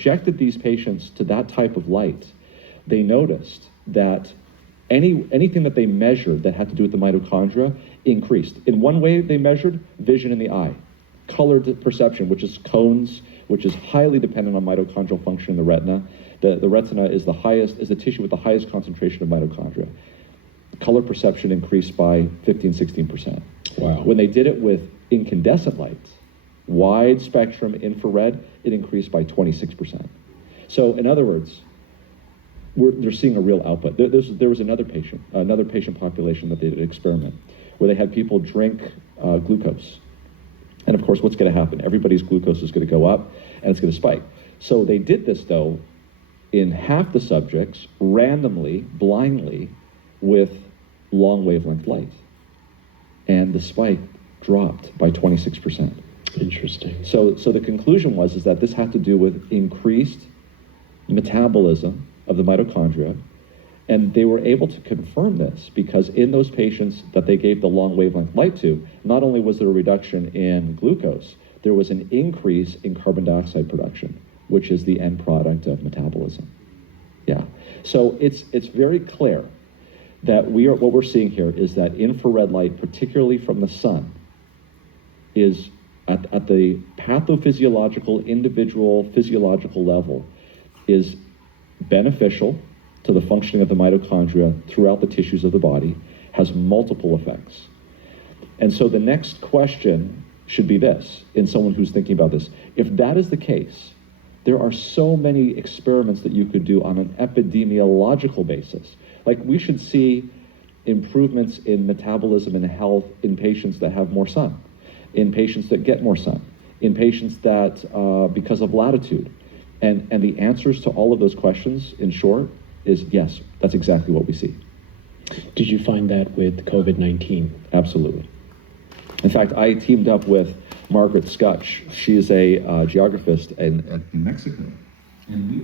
subjected these patients to that type of light, they noticed that anything that they measured that had to do with the mitochondria increased. In one way, they measured vision in the eye, color perception, which is cones, which is highly dependent on mitochondrial function in the retina. The retina is the tissue with the highest concentration of mitochondria. Color perception increased by 15–16%. Wow. When they did it with incandescent lights, wide spectrum infrared, it increased by 26%. So in other words, they're seeing a real output. There was another patient population that they did an experiment where they had people drink glucose. And of course, what's going to happen? Everybody's glucose is going to go up and it's going to spike. So they did this though in half the subjects, randomly, blindly, with long wavelength light. And the spike dropped by 26%. Interesting. So the conclusion was that this had to do with increased metabolism of the mitochondria, and they were able to confirm this because in those patients that they gave the long wavelength light to, not only was there a reduction in glucose, there was an increase in carbon dioxide production, which is the end product of metabolism. Yeah. So it's very clear that what we're seeing here is that infrared light, particularly from the sun, is at the pathophysiological, individual physiological level, is beneficial to the functioning of the mitochondria throughout the tissues of the body, has multiple effects. And so the next question should be this, in someone who's thinking about this. If that is the case, there are so many experiments that you could do on an epidemiological basis. Like we should see improvements in metabolism and health in patients that have more sun, in patients that get more sun, in patients that, because of latitude. And the answers to all of those questions, in short, is yes, that's exactly what we see. Did you find that with COVID-19? Absolutely. In fact, I teamed up with Margaret Skutch. She is a geographist in Mexico. And we